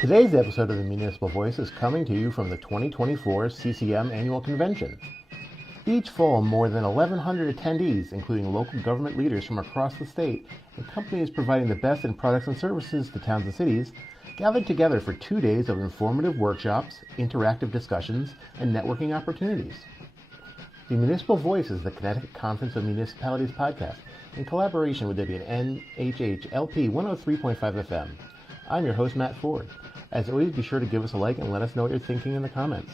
Today's episode of the Municipal Voice is coming to you from the 2024 CCM Annual Convention. Each fall, more than 1,100 attendees, including local government leaders from across the state and companies providing the best in products and services to towns and cities, gathered together for 2 days of informative workshops, interactive discussions, and networking opportunities. The Municipal Voice is the Connecticut Conference of Municipalities podcast in collaboration with WNHH LP 103.5 FM. I'm your host, Matt Ford. As always, be sure to give us a like and let us know what you're thinking in the comments.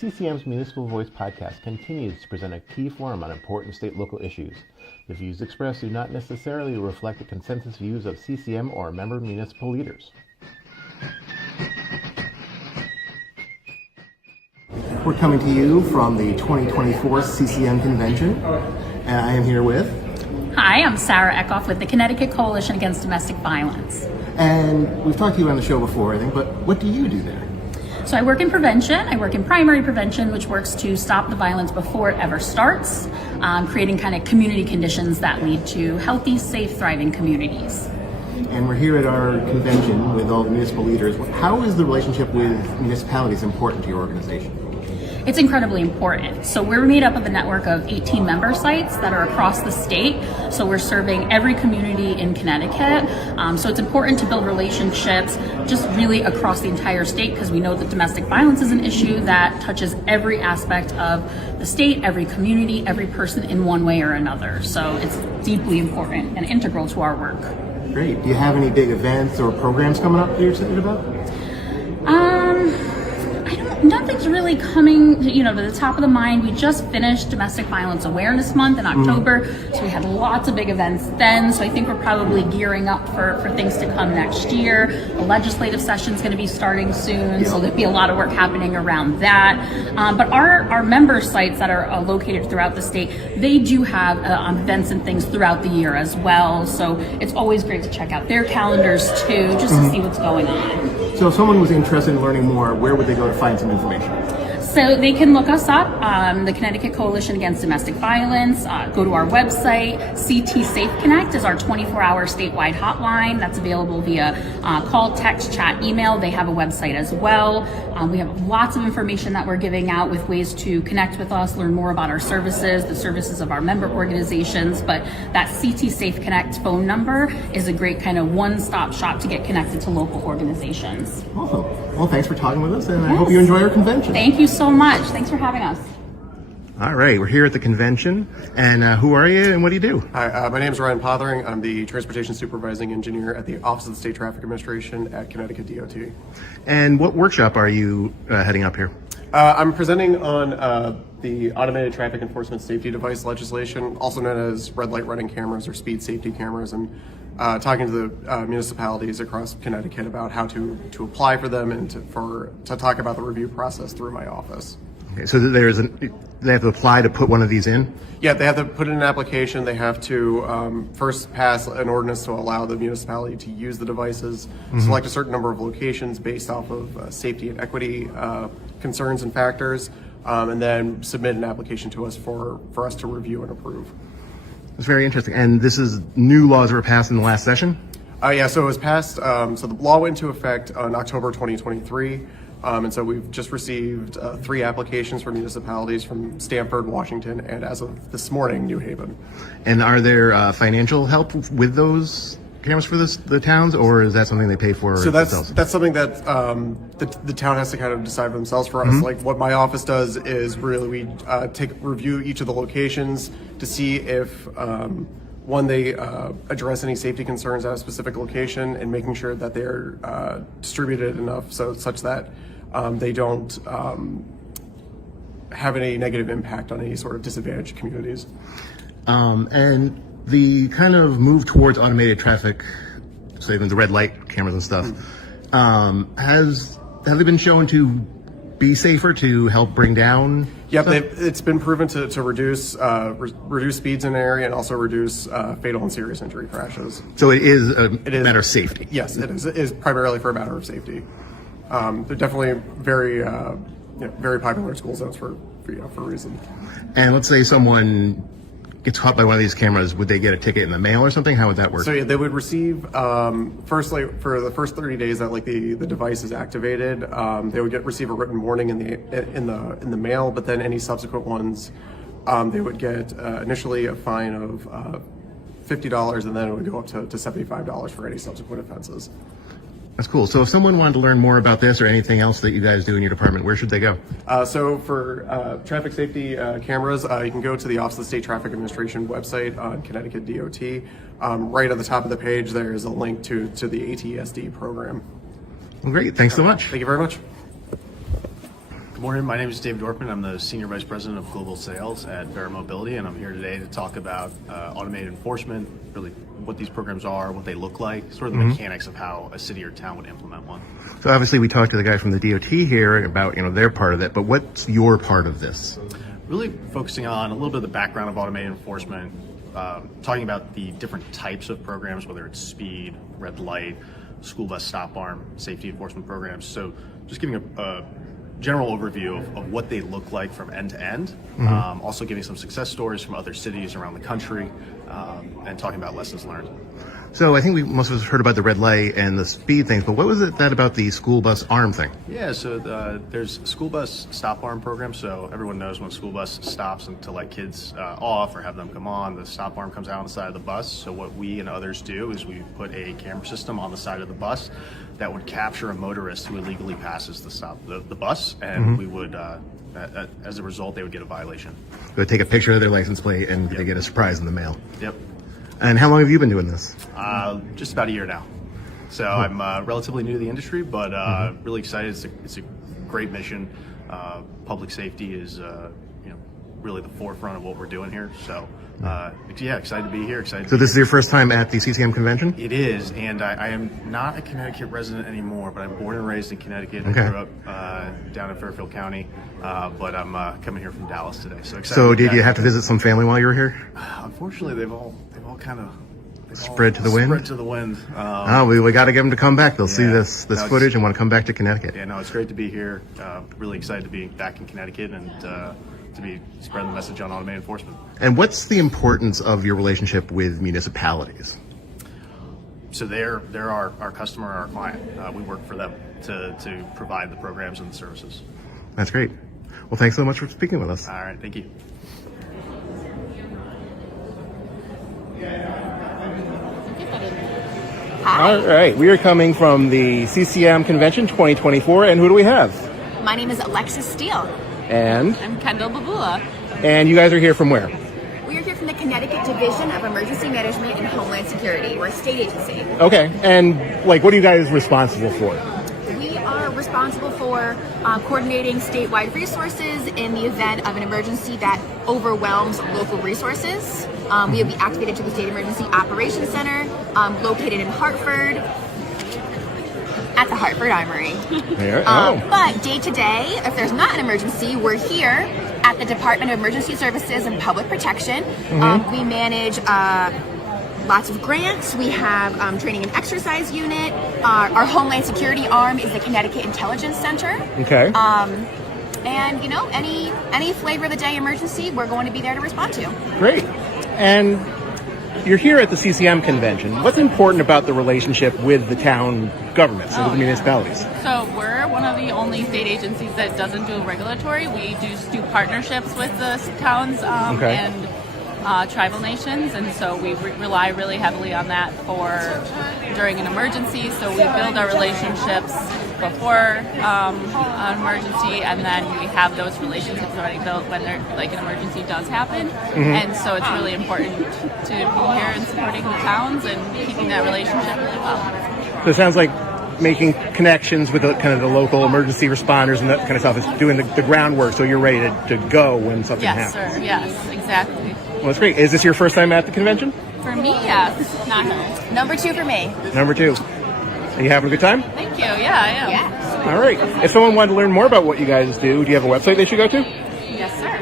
CCM's Municipal Voice podcast continues to present a key forum on important state-local issues. The views expressed do not necessarily reflect the consensus views of CCM or member municipal leaders. We're coming to you from the 2024 CCM Convention, and I am here with... Hi, I'm Sarah Eckhoff with the Connecticut Coalition Against Domestic Violence. And we've talked to you on the show before, I think, but what do you do there? So I work in prevention. I work in primary prevention, which works to stop the violence before it ever starts, creating kind of community conditions that lead to healthy, safe, thriving communities. And we're here at our convention with all the municipal leaders. How is the relationship with municipalities important to your organization? It's incredibly important. So we're made up of a network of 18 member sites that are across the state. So we're serving every community in Connecticut. So it's important to build relationships just really across the entire state, because we know that domestic violence is an issue that touches every aspect of the state, every community, every person in one way or another. So it's deeply important and integral to our work. Great. Do you have any big events or programs coming up that you're excited about? Nothing's really coming, to the top of the mind. We just finished Domestic Violence Awareness Month in October, so we had lots of big events then. So I think we're probably gearing up for things to come next year. The legislative session's going to be starting soon, so there'll be a lot of work happening around that. But our member sites that are located throughout the state, they do have events and things throughout the year as well. So it's always great to check out their calendars too, just to see what's going on. So if someone was interested in learning more, where would they go to find some information? So they can look us up, the Connecticut Coalition Against Domestic Violence, go to our website. CT Safe Connect is our 24-hour statewide hotline that's available via call, text, chat, email. They have a website as well. We have lots of information that we're giving out with ways to connect with us, learn more about our services, the services of our member organizations. But that CT Safe Connect phone number is a great kind of one-stop shop to get connected to local organizations. Awesome. Well, thanks for talking with us, and I hope you enjoy our convention. Thank you so much. Thanks for having us. All right, we're here at the convention, and who are you and what do you do? Hi, my name is Ryan Pothering. I'm the Transportation Supervising Engineer at the Office of the State Traffic Administration at Connecticut DOT. And what workshop are you heading up here? I'm presenting on the Automated Traffic Enforcement Safety Device legislation, also known as red light running cameras or speed safety cameras, and talking to the municipalities across Connecticut about how to apply for them and to talk about the review process through my office. Okay, so they have to apply to put one of these in? Yeah, they have to put in an application. They have to first pass an ordinance to allow the municipality to use the devices, select a certain number of locations based off of safety and equity concerns and factors, and then submit an application to us for us to review and approve. It's very interesting. And this is new laws that were passed in the last session? Yeah, so it was passed, so the law went into effect on October 2023. And so we've just received 3 applications from municipalities from Stamford, Washington, and as of this morning, New Haven. And are there financial help with those cameras for the towns, or is that something they pay for themselves? That's something that the town has to kind of decide for themselves. For us, like what my office does is really we review each of the locations to see if one, they address any safety concerns at a specific location, and making sure that they're distributed enough such that they don't have any negative impact on any sort of disadvantaged communities. And the kind of move towards automated traffic, say the red light cameras and stuff, have they been shown to be safer, to help bring down? Yep, it's been proven to reduce speeds in an area and also reduce fatal and serious injury crashes. So it is a matter of safety. Yes, it is. It is primarily for a matter of safety. They're definitely very very popular in school zones for a reason. And let's say someone gets caught by one of these cameras, would they get a ticket in the mail or something? How would that work? So yeah, they would receive first, like for the first 30 days that like the device is activated, they would receive a written warning in the mail. But then any subsequent ones, they would get initially a fine of $50, and then it would go up to $75 for any subsequent offenses. That's cool. So if someone wanted to learn more about this or anything else that you guys do in your department, where should they go? So for traffic safety cameras, you can go to the Office of the State Traffic Administration website on Connecticut DOT. Right at the top of the page, there is a link to the ATSD program. Well, great. Thanks so much. Thank you very much. Good morning. My name is David Dorfman. I'm the Senior Vice President of Global Sales at Vera Mobility, and I'm here today to talk about automated enforcement, really what these programs are, what they look like, sort of the mechanics of how a city or town would implement one. So obviously we talked to the guy from the DOT here about, their part of it, but what's your part of this? Really focusing on a little bit of the background of automated enforcement, talking about the different types of programs, whether it's speed, red light, school bus stop arm, safety enforcement programs. So just giving a general overview of what they look like from end to end. Also giving some success stories from other cities around the country, and talking about lessons learned. So I think most of us heard about the red light and the speed things, but what was it that about the school bus arm thing? Yeah, so there's school bus stop arm program. So everyone knows when a school bus stops and to let kids off or have them come on, the stop arm comes out on the side of the bus. So what we and others do is we put a camera system on the side of the bus that would capture a motorist who illegally passes the bus, and we would, as a result, they would get a violation. They would take a picture of their license plate and they get a surprise in the mail. Yep. And how long have you been doing this? Just about a year now. So I'm relatively new to the industry, but really excited. It's a great mission. Public safety is really the forefront of what we're doing here. So excited to be here. So this is your first time at the CCM convention? It is, and I am not a Connecticut resident anymore, but I'm born and raised in Connecticut. Okay. I grew up down in Fairfield County, but I'm coming here from Dallas today. So excited. So did you have to visit some family while you were here? Unfortunately, they've all kind of Spread to the wind? Spread to the wind. We got to get them to come back. They'll see this footage and want to come back to Connecticut. Yeah, no, it's great to be here. Really excited to be back in Connecticut and to be spreading the message on automated enforcement. And what's the importance of your relationship with municipalities? So they're our customer, our client. We work for them to provide the programs and the services. That's great. Well, thanks so much for speaking with us. All right, thank you. All right, we are coming from the CCM Convention 2024, and who do we have? My name is Alexis Steele. And? I'm Kendall Babula. And you guys are here from where? We are here from the Connecticut Division of Emergency Management and Homeland Security. We're a state agency. Okay, and what are you guys responsible for? We are responsible for coordinating statewide resources in the event of an emergency that overwhelms local resources. We will be activated to the State Emergency Operations Center, located in Hartford, at the Hartford Armory. But day to day, if there's not an emergency, we're here at the Department of Emergency Services and Public Protection. We manage lots of grants. We have training and exercise unit. Our Homeland Security arm is the Connecticut Intelligence Center. Okay. And any flavor of the day emergency, we're going to be there to respond to. Great. And you're here at the CCM convention. What's important about the relationship with the town governments and with the municipalities? So we're one of the only state agencies that doesn't do regulatory. We do partnerships with the towns and tribal nations, and so we rely really heavily on that during an emergency. So we build our relationships before an emergency, and then we have those relationships already built when an emergency does happen. And so it's really important to be here and supporting the towns and keeping that relationship really well. So it sounds like making connections with the local emergency responders and that kind of stuff is doing the groundwork, so you're ready to go when something happens. Yes, sir. Yes, exactly. Well, that's great. Is this your first time at the convention? For me, yes. Not her. Number 2 for me. Number 2. Are you having a good time? Thank you. Yeah, I am. Yeah. All right. If someone wanted to learn more about what you guys do you have a website they should go to? Yes, sir.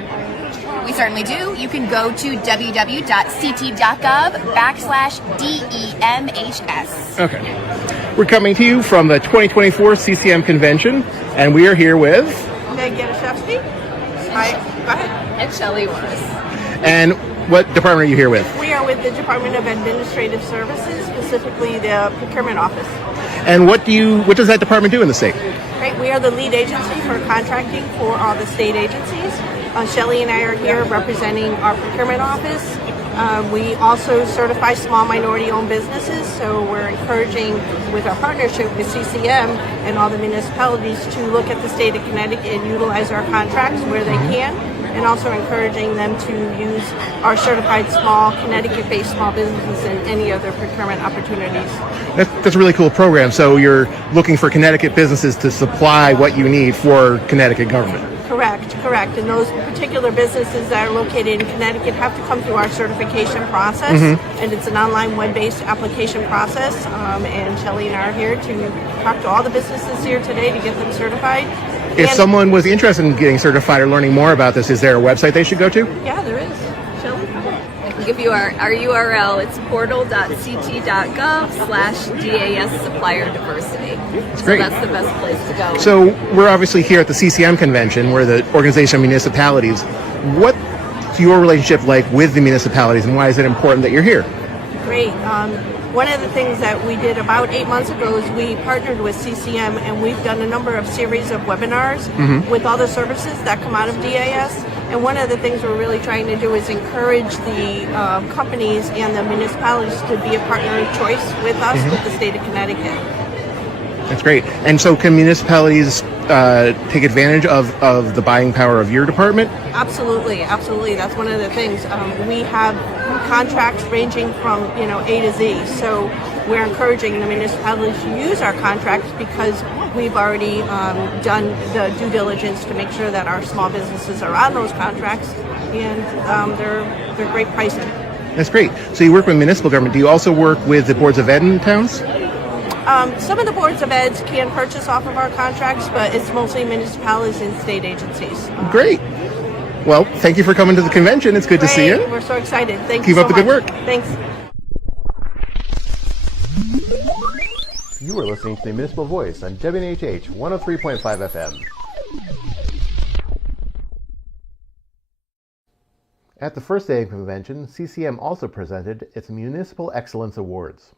We certainly do. You can go to www.ct.gov/DEMHS. Okay. We're coming to you from the 2024 CCM convention, and we are here with... Meg Yanishevsky. Hi, go ahead. And Shelley Morris. And what department are you here with? We are with the Department of Administrative Services, specifically the Procurement Office. And what does that department do in the state? Right, we are the lead agency for contracting for all the state agencies. Shelley and I are here representing our Procurement Office. We also certify small minority-owned businesses, so we're encouraging, with our partnership with CCM and all the municipalities, to look at the state of Connecticut and utilize our contracts where they can, and also encouraging them to use our certified small Connecticut-based small businesses and any other procurement opportunities. That's a really cool program. So you're looking for Connecticut businesses to supply what you need for Connecticut government. Correct. And those particular businesses that are located in Connecticut have to come through our certification process, and it's an online web-based application process. And Shelley and I are here to talk to all the businesses here today to get them certified. If someone was interested in getting certified or learning more about this, is there a website they should go to? Yeah, there is. Shelley? I can give you our URL. It's portal.ct.gov/DAS supplier diversity. That's great. So that's the best place to go. So we're obviously here at the CCM convention. We're the organization of municipalities. What's your relationship like with the municipalities, and why is it important that you're here? Great. One of the things that we did about 8 months ago is we partnered with CCM, and we've done a number of series of webinars with all the services that come out of DAS. And one of the things we're really trying to do is encourage the companies and the municipalities to be a partner of choice with us, with the state of Connecticut. That's great. And so can municipalities take advantage of the buying power of your department? Absolutely. That's one of the things. We have contracts ranging from A to Z. So we're encouraging the municipalities to use our contracts because we've already done the due diligence to make sure that our small businesses are on those contracts, and they're great pricing. That's great. So you work with municipal government. Do you also work with the boards of ed in towns? Some of the boards of eds can purchase off of our contracts, but it's mostly municipalities and state agencies. Great. Well, thank you for coming to the convention. It's good to see you. We're so excited. Thank you. Keep up the good work. Thanks. You are listening to the Municipal Voice on WNHH 103.5 FM. At the first day of the convention, CCM also presented its Municipal Excellence Awards.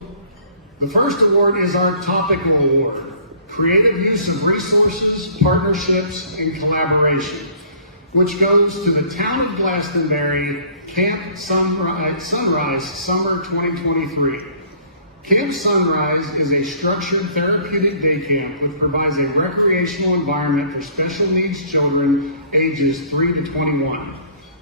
The first award is our Topical Award, Creative Use of Resources, Partnerships, and Collaboration, which goes to the town of Glastonbury Camp Sunrise Summer 2023. Camp Sunrise is a structured therapeutic day camp which provides a recreational environment for special needs children ages 3 to 21.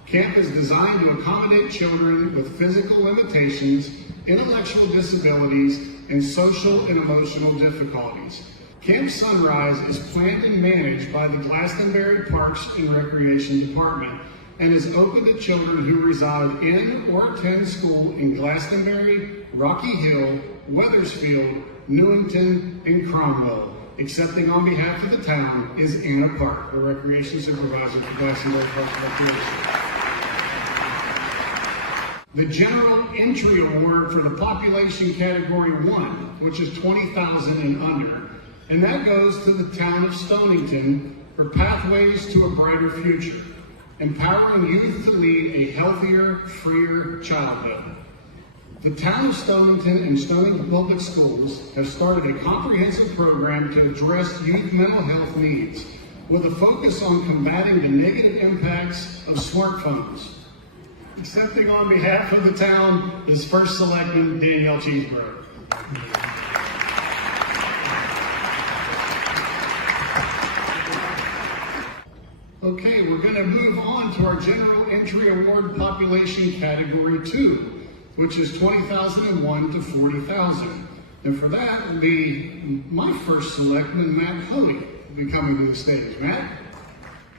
Camp is designed to accommodate children with physical limitations, intellectual disabilities, and social and emotional difficulties. Camp Sunrise is planned and managed by the Glastonbury Parks and Recreation Department and is open to children who reside in or attend school in Glastonbury, Rocky Hill, Weathersfield, Newington, and Cromwell. Accepting on behalf of the town is Anna Park, the Recreation Supervisor for Glastonbury Parks and Recreation. The General Entry Award for the Population Category 1, which is 20,000 and under. And that goes to the town of Stonington for Pathways to a Brighter Future, empowering youth to lead a healthier, freer childhood. The town of Stonington and Stonington Public Schools have started a comprehensive program to address youth mental health needs, with a focus on combating the negative impacts of smartphones. Accepting on behalf of the town is First Selectman Danielle Cheeseborough. Okay, we're going to move on to our General Entry Award Population Category 2, which is 20,001 to 40,000. And for that will be my first selectman, Matt Hoey, will be coming to the stage. Matt?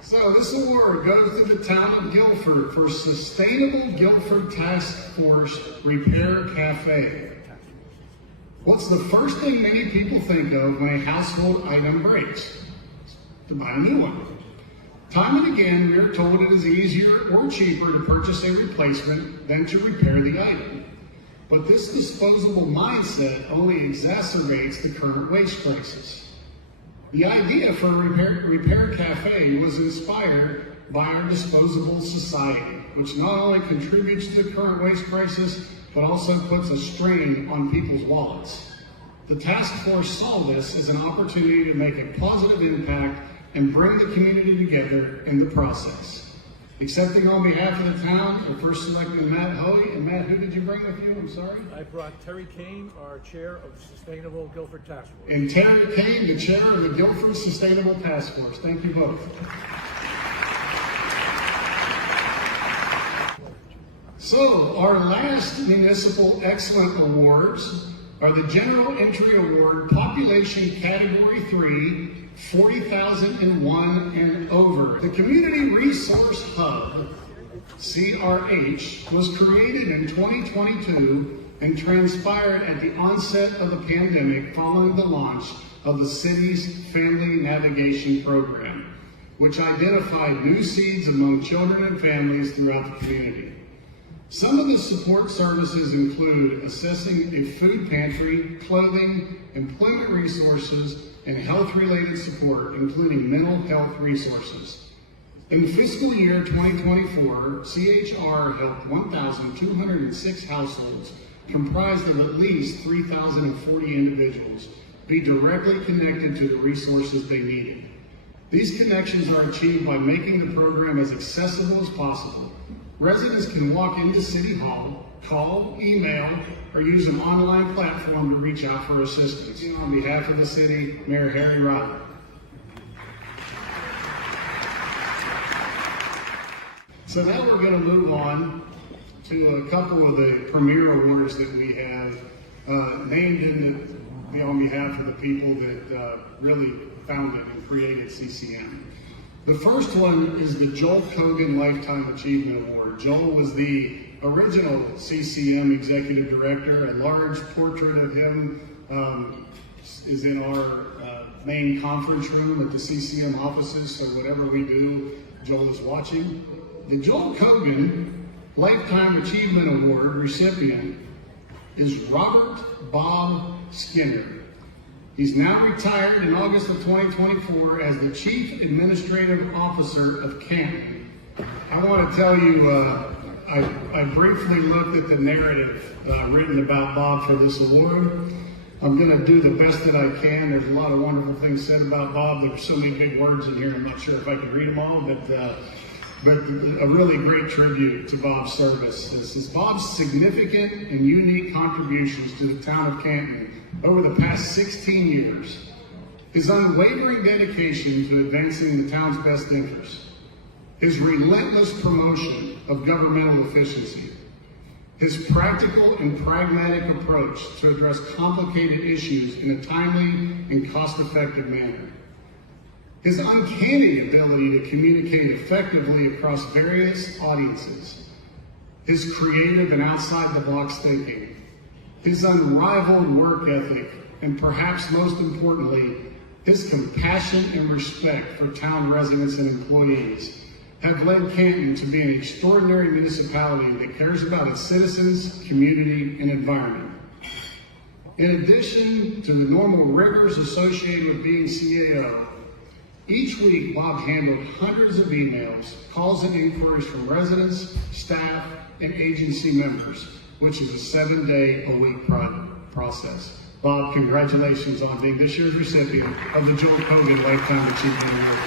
So this award goes to the town of Guilford for Sustainable Guilford Task Force Repair Cafe. What's the first thing many people think of when a household item breaks? To buy a new one. Time and again, we are told it is easier or cheaper to purchase a replacement than to repair the item. But this disposable mindset only exacerbates the current waste crisis. The idea for a repair cafe was inspired by our disposable society. which not only contributes to the current waste crisis, but also puts a strain on people's wallets. The task force saw this as an opportunity to make a positive impact and bring the community together in the process. Accepting on behalf of the town, the First Selectman Matt Hoey. And Matt, who did you bring with you? I'm sorry. I brought Terry Kane, our chair of the Sustainable Guilford Task Force. And Terry Kane, the chair of the Guilford Sustainable Task Force. Thank you both. So, our last Municipal Excellent Awards are the General Entry Award Population Category 3, 40,001 and over. The Community Resource Hub, CRH, was created in 2022 and transpired at the onset of the pandemic following the launch of the city's Family Navigation Program, which identified new seeds among children and families throughout the community. Some of the support services include assessing a food pantry, clothing, employment resources, and health-related support, including mental health resources. In fiscal year 2024, CHR helped 1,206 households comprised of at least 3,040 individuals be directly connected to the resources they needed. These connections are achieved by making the program as accessible as possible. Residents can walk into City Hall, call, email, or use an online platform to reach out for assistance. On behalf of the city, Mayor Harry Rodder. So now we're going to move on to a couple of the premier awards that we have named on behalf of the people that really founded and created CCM. The first one is the Joel Kogan Lifetime Achievement Award. Joel was the original CCM Executive Director. A large portrait of him is in our main conference room at the CCM offices, so whatever we do, Joel is watching. The Joel Kogan Lifetime Achievement Award recipient is Robert Bob Skinner. He's now retired in August of 2024 as the Chief Administrative Officer of Canton. I want to tell you, I briefly looked at the narrative written about Bob for this award. I'm going to do the best that I can. There's a lot of wonderful things said about Bob. There's so many big words in here, I'm not sure if I can read them all, but a really great tribute to Bob's service. This is Bob's significant and unique contributions to the town of Canton over the past 16 years, his unwavering dedication to advancing the town's best interests, his relentless promotion of governmental efficiency, his practical and pragmatic approach to address complicated issues in a timely and cost-effective manner, his uncanny ability to communicate effectively across various audiences, his creative and outside-the-box thinking, his unrivaled work ethic, and perhaps most importantly, his compassion and respect for town residents and employees have led Canton to be an extraordinary municipality that cares about its citizens, community, and environment. In addition to the normal rigors associated with being CAO, each week Bob handled hundreds of emails, calls, and inquiries from residents, staff, and agency members, which is a 7-day-a-week process. Bob, congratulations on being this year's recipient of the Joel Kogan Lifetime Achievement Award.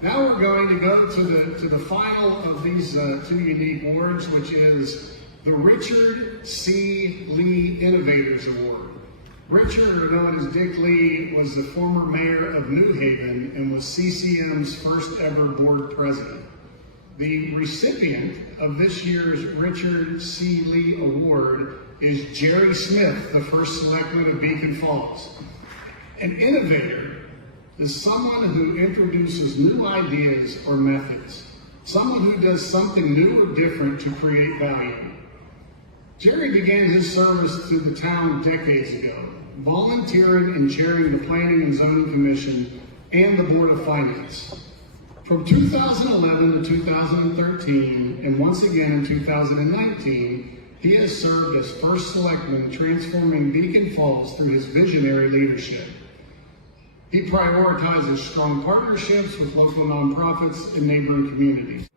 Now we're going to go to the final of these two unique awards, which is the Richard C. Lee Innovators Award. Richard, known as Dick Lee, was the former mayor of New Haven and was CCM's first ever board president. The recipient of this year's Richard C. Lee Award is Jerry Smith, the first selectman of Beacon Falls. An innovator is someone who introduces new ideas or methods, someone who does something new or different to create value. Jerry began his service to the town decades ago, volunteering and chairing the Planning and Zoning Commission and the Board of Finance. From 2011 to 2013, and once again in 2019, he has served as first selectman, transforming Beacon Falls through his visionary leadership. He prioritizes strong partnerships with local nonprofits and neighboring communities.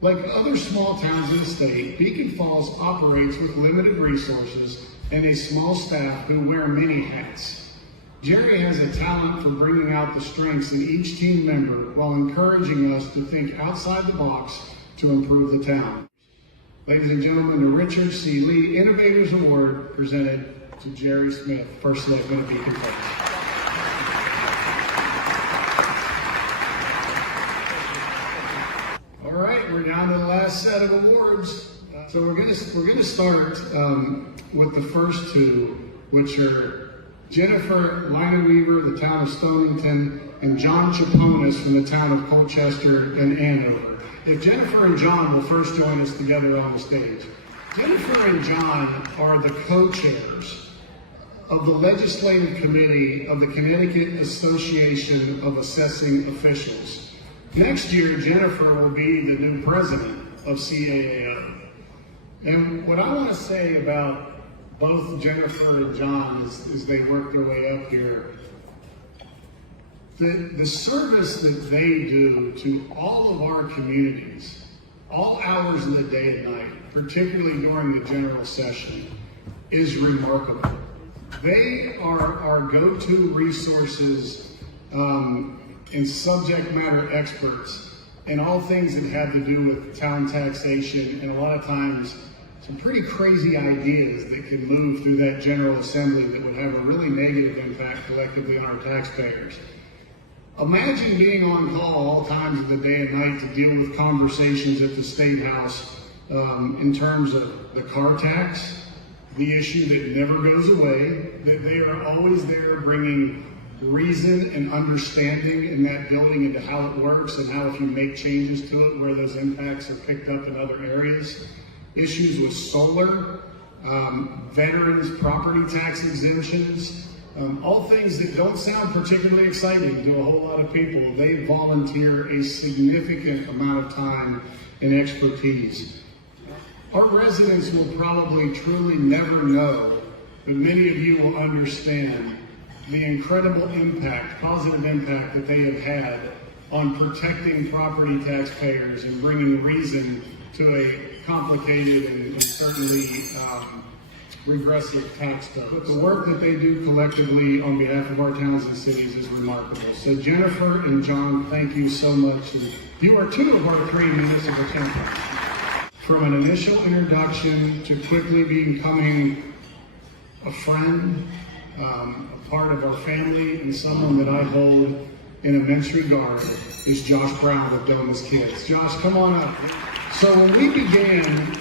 Like other small towns in the state, Beacon Falls operates with limited resources and a small staff who wear many hats. Jerry has a talent for bringing out the strengths in each team member while encouraging us to think outside the box to improve the town. Ladies and gentlemen, the Richard C. Lee Innovators Award presented to Jerry Smith, First Selectman of Beacon Falls. All right, we're down to the last set of awards. So we're gonna start with the first two, which are Jennifer Lineweaver, the town of Stonington, and John Chaponis from the town of Colchester and Andover. If Jennifer and John will first join us together on the stage. Jennifer and John are the co-chairs of the Legislative Committee of the Connecticut Association of Assessing Officials. Next year, Jennifer will be the new president of CAAO. And what I want to say about both Jennifer and John as they work their way up here, the service that they do to all of our communities, all hours of the day and night, particularly during the general session, is remarkable. They are our go-to resources and subject matter experts in all things that have to do with town taxation, and a lot of times some pretty crazy ideas that can move through that General Assembly that would have a really negative impact collectively on our taxpayers. Imagine being on call all times of the day and night to deal with conversations at the State House in terms of the car tax, the issue that never goes away, that they are always there bringing reason and understanding in that building into how it works and how if you make changes to it, where those impacts are picked up in other areas. Issues with solar, veterans property tax exemptions, all things that don't sound particularly exciting to a whole lot of people. They volunteer a significant amount of time and expertise. Our residents will probably truly never know, but many of you will understand the incredible impact, positive impact that they have had on protecting property taxpayers and bringing reason to a complicated and certainly regressive tax code. But the work that they do collectively on behalf of our towns and cities is remarkable. So Jennifer and John, thank you so much. And you are two of our three municipal champions. From an initial introduction to quickly becoming a friend, a part of our family, and someone that I hold in immense regard is Josh Brown of Doma's Kids. Josh, come on up. So when we began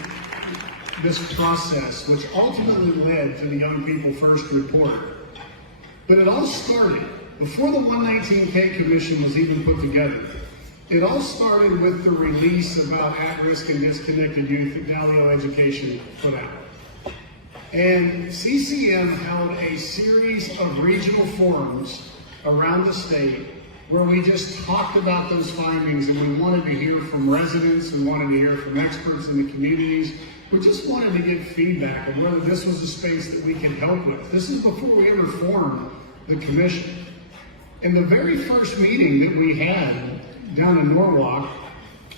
this process, which ultimately led to the Young People First report, but it all started before the 119K Commission was even put together. It all started with the release about at-risk and disconnected youth that Galileo Education put out. And CCM held a series of regional forums around the state where we just talked about those findings, and we wanted to hear from residents, we wanted to hear from experts in the communities. We just wanted to get feedback on whether this was a space that we could help with. This is before we ever formed the commission. In the very first meeting that we had down in Norwalk,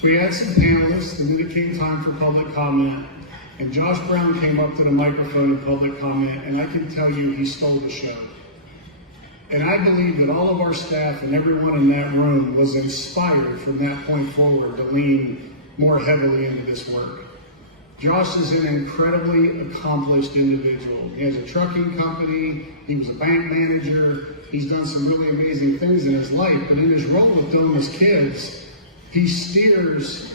we had some panelists, and then it came time for public comment. And Josh Brown came up to the microphone in public comment, and I can tell you he stole the show. And I believe that all of our staff and everyone in that room was inspired from that point forward to lean more heavily into this work. Josh is an incredibly accomplished individual. He has a trucking company, he was a bank manager, he's done some really amazing things in his life, but in his role with Doma's Kids, he steers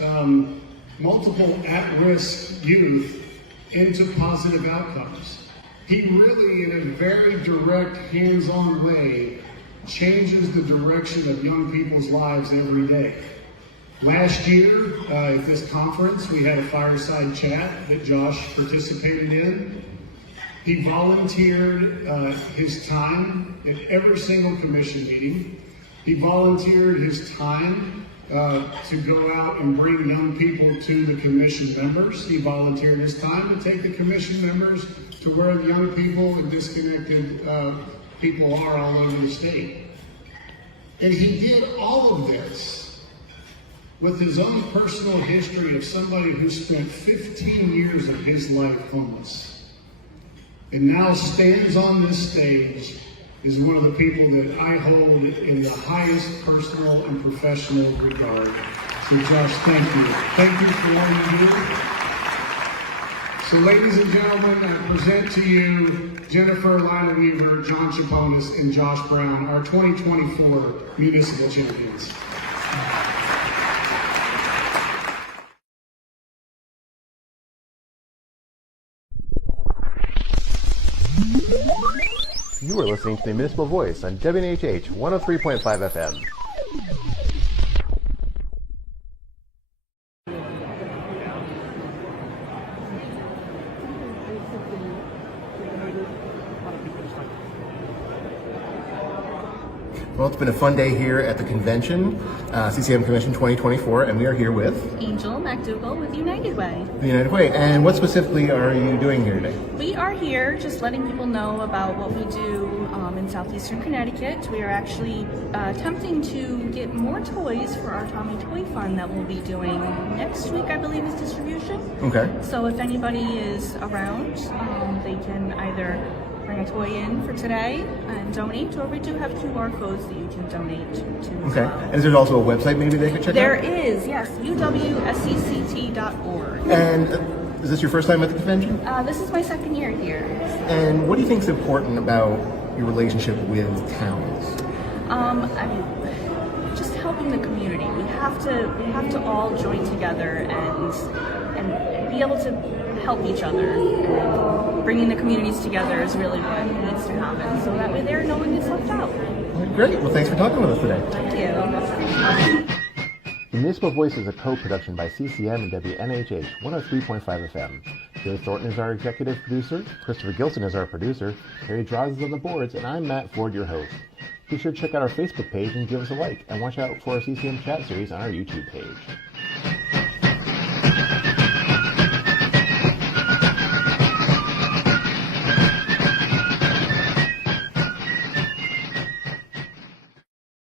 multiple at-risk youth into positive outcomes. He really, in a very direct, hands-on way, changes the direction of young people's lives every day. Last year, at this conference, we had a fireside chat that Josh participated in. He volunteered his time at every single commission meeting. He volunteered his time to go out and bring young people to the commission members. He volunteered his time to take the commission members to where the young people and disconnected people are all over the state. And he did all of this with his own personal history of somebody who spent 15 years of his life homeless. And now stands on this stage is one of the people that I hold in the highest personal and professional regard. So Josh, thank you. Thank you for all you do. So ladies and gentlemen, I present to you Jennifer Lila Weaver, John Chaponis, and Josh Brown, our 2024 Municipal Champions. You are listening to the Municipal Voice on WNHH 103.5 FM. Well, it's been a fun day here at the convention, CCM Convention 2024, and we are here with Angel McDougall with United Way. the United Way. And what specifically are you doing here today? We are here just letting people know about what we do in southeastern Connecticut. We are actually attempting to get more toys for our Tommy Toy Fund that we'll be doing next week, I believe, is distribution. Okay. So if anybody is around, they can either bring a toy in for today and donate, or we do have QR codes that you can donate to. Okay. And is there also a website maybe they could check There out? is, yes, uwscct.org. And is this your first time at the convention? This is my second year here. And what do you think is important about your relationship with towns? I mean, just helping the community. We have to all join together and be able to help each other. And bringing the communities together is really what needs to happen. So that way there, no one gets left out. Great. Well, thanks for talking with us today. Thank you. The Municipal Voice is a co-production by CCM and WNHH 103.5 FM. Joe Thornton is our executive producer, Christopher Gilson is our producer, Harry Draws is on the boards, and I'm Matt Ford, your host. Be sure to check out our Facebook page and give us a like, and watch out for our CCM chat series on our YouTube page.